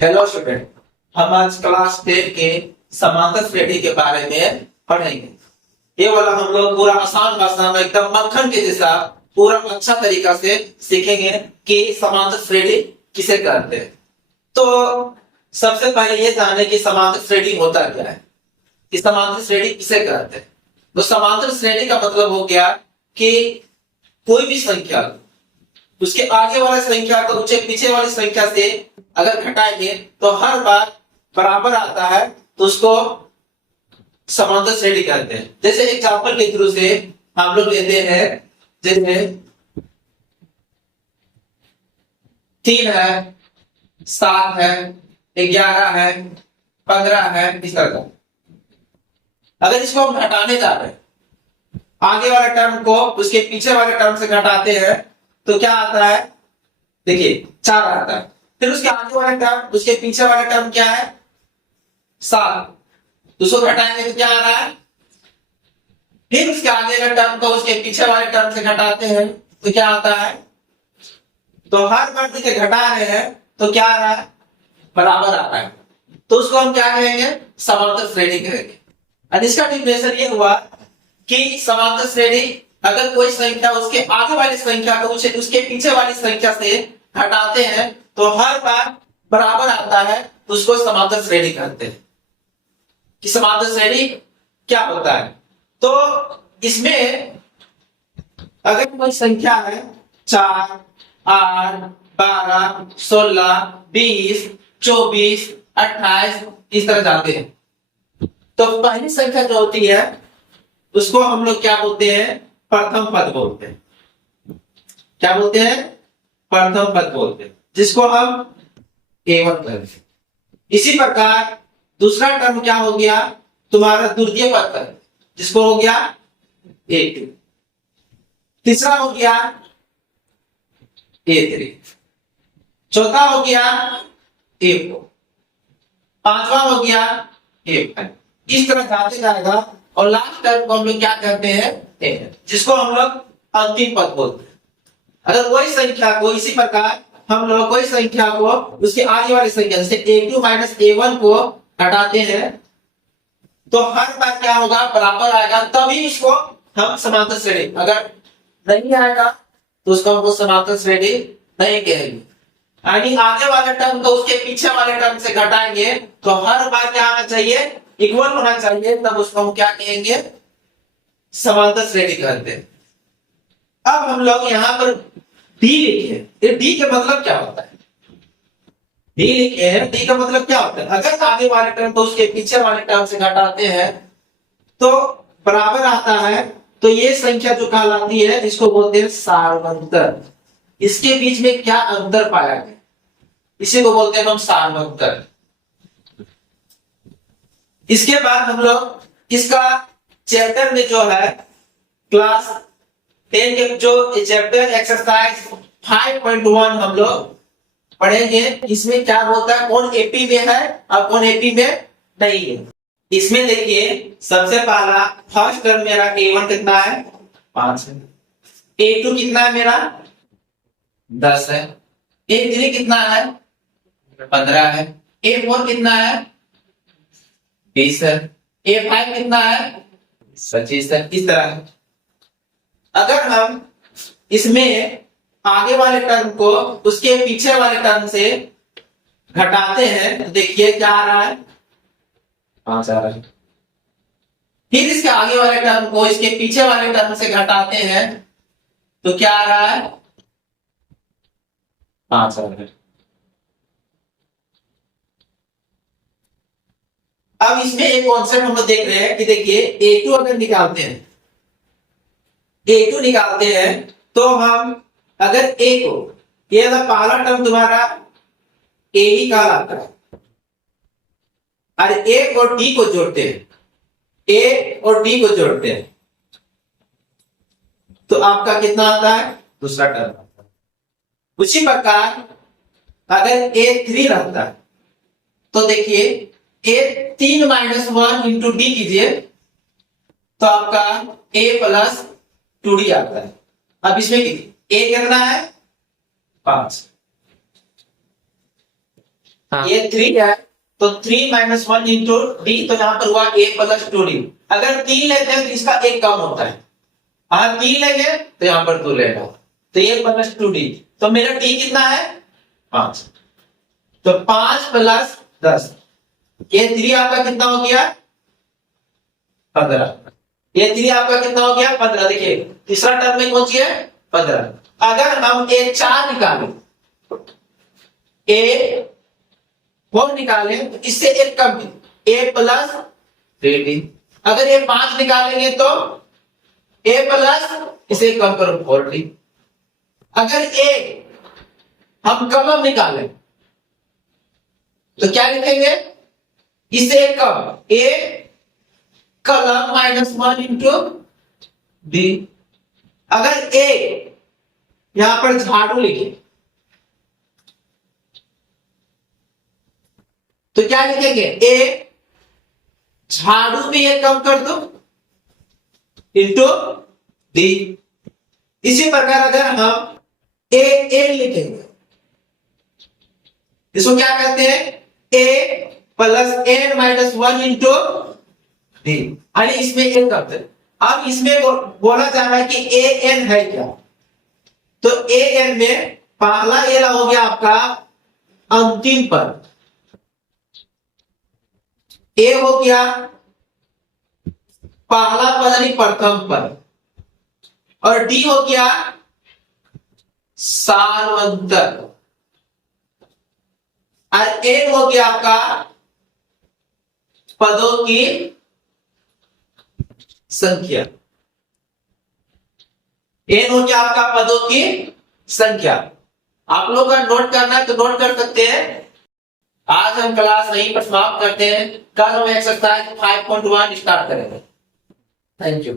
Hello student, हम आज class 10 के समांतर श्रेणी के बारे में पढ़ेंगे। ये वाला हम लोग पूरा आसान भाषा में एकदम मक्खन के जैसा पूरा अच्छा तरीका से सीखेंगे कि समांतर श्रेणी किसे कहते हैं। तो सबसे पहले ये जाने कि समांतर श्रेणी होता क्या है, कि समांतर श्रेणी किसे कहते हैं। तो समांतर श्रेणी का मतलब हो गया कि कोई भी संख्या उसके आगे वाली संख्या को उसके पीछे वाली संख्या से अगर घटाएंगे तो हर बार बराबर आता है, तो उसको समांतर श्रेणी कहते हैं। जैसे एग्जांपल के थ्रू से हम लोग लेते हैं, जैसे 3 है, 7 है, 11 है, 15 है, इस तरह का। अगर इसको हम घटाने जा रहे हैं, आगे वाले टर्म को उसके पीछे वाले टर्म से घटाते हैं तो क्या आता है, देखिए 4 आता है। फिर उसके आगे वाला टर्म उसके पीछे वाला टर्म क्या है, 7, उसको घटाएंगे तो क्या आ रहा है। फिर उसके आगे का टर्म को उसके पीछे वाले टर्म से घटाते हैं तो क्या आता है। तो हर बार से घटा रहे हैं तो क्या आ रहा है, बराबर आता है। तो उसको हम क्या कहेंगे, समांतर श्रेणी कहेंगे। और इसका डिफिनेशन ये हुआ कि समांतर श्रेणी अगर कोई संख्या उसके आगे वाली संख्या को उसके पीछे वाली संख्या से घटाते हैं तो हर बार बराबर आता है, तो उसको समांतर श्रेणी कहते हैं। कि समांतर श्रेणी क्या होता है, तो इसमें अगर कोई संख्या है 4, 8, 12, 16, 20, 24, 28 इस तरह जाते हैं, तो पहली संख्या जो होती है उसको हम लोग क्या बोलते हैं, प्रथम पद बोलते हैं। क्या बोलते हैं, प्रथम पद बोलते हैं, जिसको हम A1 कहते हैं। इसी प्रकार दूसरा टर्म क्या हो गया, तुम्हारा द्वितीय पद है, जिसको हो गया A2। तीसरा हो गया A3। चौथा हो गया A4। पांचवा हो गया A5। इस तरह जाते जाएगा और लास्ट टर्म को हम लोग क्या कहते हैं, जिसको हम लोग अंतिम पद बोलते हैं। अगर कोई संख्या को इसी प्रकार हम लोग कोई संख्या को उसके आगे वाली संख्या जैसे A2 माइनस A1 को घटाते हैं तो हर बार क्या होगा, बराबर आएगा, तभी इसको हम समांतर श्रेणी। अगर नहीं आएगा तो उसको हम समांतर श्रेणी नहीं कहेंगे। यानी आगे वाले टर्म को उसके पीछे वाले टर्म से घटाएंगे तो हर बार क्या आना चाहिए, इक्वल होना चाहिए, तब उसको हम क्या कहेंगे, समांतर श्रेणी कहते हैं। अब हम लोग यहाँ पर डी लिखे, डी का मतलब क्या होता है, डी लिखे हैं, डी का मतलब क्या होता है। अगर आगे वाले टर्म को उसके पीछे वाले टर्म से घटाते हैं तो बराबर आता है, तो ये संख्या जो कहलाती है इसको बोलते हैं सार्वंतर। इसके बीच में क्या अंतर पाया गया, इसी को बोलते हैं हम सार्वंतर। इसके बाद हम लोग इसका चैप्टर में जो है क्लास 10 के जो चैप्टर एक्सरसाइज 5.1 हम लोग पढ़ेंगे। इसमें क्या होता है, कौन एपी में है और कौन एपी में नहीं है। इसमें देखिए सबसे पहला फर्स्ट टर्म मेरा A1 कितना है, 5 है। A2 कितना है मेरा, 10 है। A3 कितना है, 15 है। A4 कितना है, 20 है। A5 कितना है, 25 है। इस तरह है। अगर हम इसमें आगे वाले टर्म को उसके पीछे वाले टर्म से घटाते हैं तो देखिए क्या आ रहा है, 5 आ रहा है। फिर इसके आगे वाले टर्म को इसके पीछे वाले टर्म से घटाते हैं तो क्या आ रहा है, 5 आ रहा है। अब इसमें एक कॉन्सेप्ट हम लोग देख रहे हैं कि देखिए A2 अगर निकालते हैं, A2 निकालते हैं तो हम अगर A को, ये पहला टर्म तुम्हारा A ही कहलाता है, और A और D को जोड़ते हैं, A और D को जोड़ते हैं तो आपका कितना आता है, दूसरा टर्म आता है। उसी प्रकार अगर A3 रहता है तो देखिए A3 माइनस 1 इंटू डी कीजिए तो आपका A प्लस 2D आता है। अब इसमें A कितना है, 5। हाँ। ये 3 है तो 3 माइनस 1 इंटू डी, तो यहाँ पर हुआ a प्लस 2d। अगर 3 लेते हैं तो इसका एक कम होता है, हाँ 3 लेंगे तो यहाँ पर 2 लेगा, तो 1 प्लस 2d, तो मेरा d कितना है 5, तो 5 प्लस 10, ये 3 आपका कितना हो गया 15, ये 3 आपका कितना हो गया 15। देखिए तीसरा टर्म में कौन सी है 15। अगर हम a 4 निकालें, a 4 निकालें तो इससे एक कम a प्लस 3d। अगर ये 5 निकालेंगे तो a प्लस इसे कम करो 4d। अगर a हम कम निकालें तो क्या लिखेंगे, इसे कम a कलम माइनस 1 इंटू डी। अगर a यहां पर झाड़ू लिखे तो क्या लिखेंगे, a झाड़ू में ये कम कर दो इंटू डी। इसी प्रकार अगर हम ए एन लिखेंगे, इसको क्या कहते हैं a plus N minus 1 into D, यानी इसमें एन करते हैं। अब इसमें बोला जा रहा है कि ए एन है क्या, तो ए एन में पहला एन हो गया आपका अंतिम पद, ए हो गया पहला पद यानी प्रथम पद, और डी हो गया सार्वंतक, और एन हो गया आपका पदों की संख्या। एन हो गया आपका पदों की संख्या। आप लोग का नोट करना है तो नोट कर सकते हैं। आज हम क्लास यहीं पर समाप्त करते हैं, कल हम एक्सरसाइज 5.1 स्टार्ट करेंगे। Thank you.